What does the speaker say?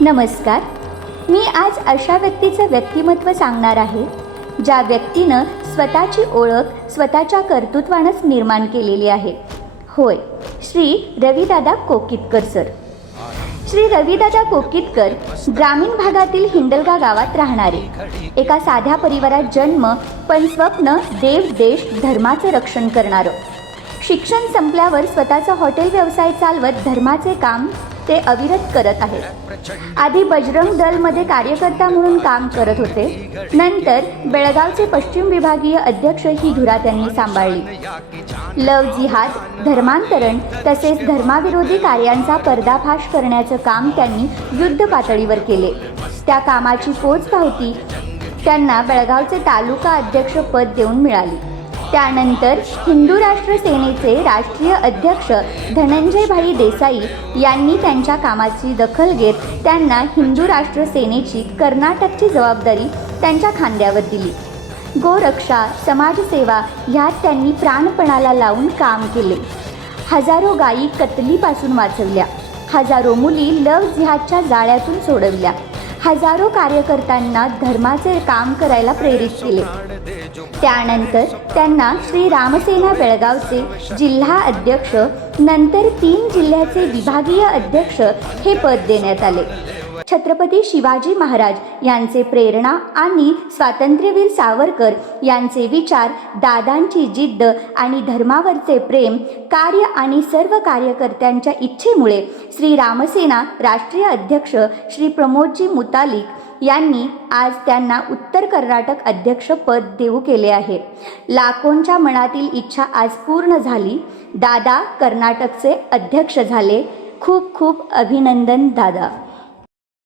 नमस्कार. मी आज अशा व्यक्तीचं व्यक्तिमत्व सांगणार आहे ज्या व्यक्तीनं स्वतःची ओळख स्वतःच्या कर्तृत्वानंच निर्माण केलेली आहे. होय, श्री रविदादा कोकीतकर सर. श्री रविदादा कोकीतकर ग्रामीण भागातील हिंडलगा गावात राहणारे, एका साध्या परिवारात जन्म, पण स्वप्न देव देश धर्माचं रक्षण करणारं. शिक्षण संपल्यावर स्वतःचा हॉटेल व्यवसाय चालवत धर्माचे काम ते अविरत करत आहेत. आधी बजरंग दलमध्ये कार्यकर्ता म्हणून काम करत होते. नंतर बेळगावचे पश्चिम विभागीय अध्यक्ष ही धुरा त्यांनी सांभाळली. लव जिहाद, धर्मांतरण तसेच धर्माविरोधी कार्यांचा पर्दाफाश करण्याचं काम त्यांनी युद्ध पातळीवर केले. त्या कामाची पोचपावती त्यांना बेळगावचे तालुका अध्यक्ष पद देऊन मिळाली. त्यानंतर हिंदू राष्ट्र सेनेचे राष्ट्रीय अध्यक्ष धनंजयभाई देसाई यांनी त्यांच्या कामाची दखल घेत त्यांना हिंदू राष्ट्र सेनेची कर्नाटकची जबाबदारी त्यांच्या खांद्यावर दिली. गोरक्षा, समाजसेवा ह्यात त्यांनी प्राणपणाला लावून काम केले. हजारो गायी कत्तलीपासून वाचवल्या, हजारो मुली लव जिहादच्या जाळ्यातून सोडवल्या, हजारो कार्यकर्त्यांना धर्माचे काम करायला प्रेरित केले. त्यानंतर त्यांना श्री रामसेना बेळगावचे जिल्हा अध्यक्ष, नंतर 3 जिल्ह्याचे विभागीय अध्यक्ष हे पद देण्यात आले. छत्रपती शिवाजी महाराज यांचे प्रेरणा आणि स्वातंत्र्यवीर सावरकर यांचे विचार, दादांची जिद्द आणि धर्मावरचे प्रेम, कार्य आणि सर्व कार्यकर्त्यांच्या इच्छेमुळे श्री रामसेना राष्ट्रीय अध्यक्ष श्री प्रमोदजी मुतालिक यांनी आज त्यांना उत्तर कर्नाटक अध्यक्ष पद देऊ केले आहे. लाखोंच्या मनातील इच्छा आज पूर्ण झाली. दादा कर्नाटकचे अध्यक्ष झाले. खूप खूप अभिनंदन दादा.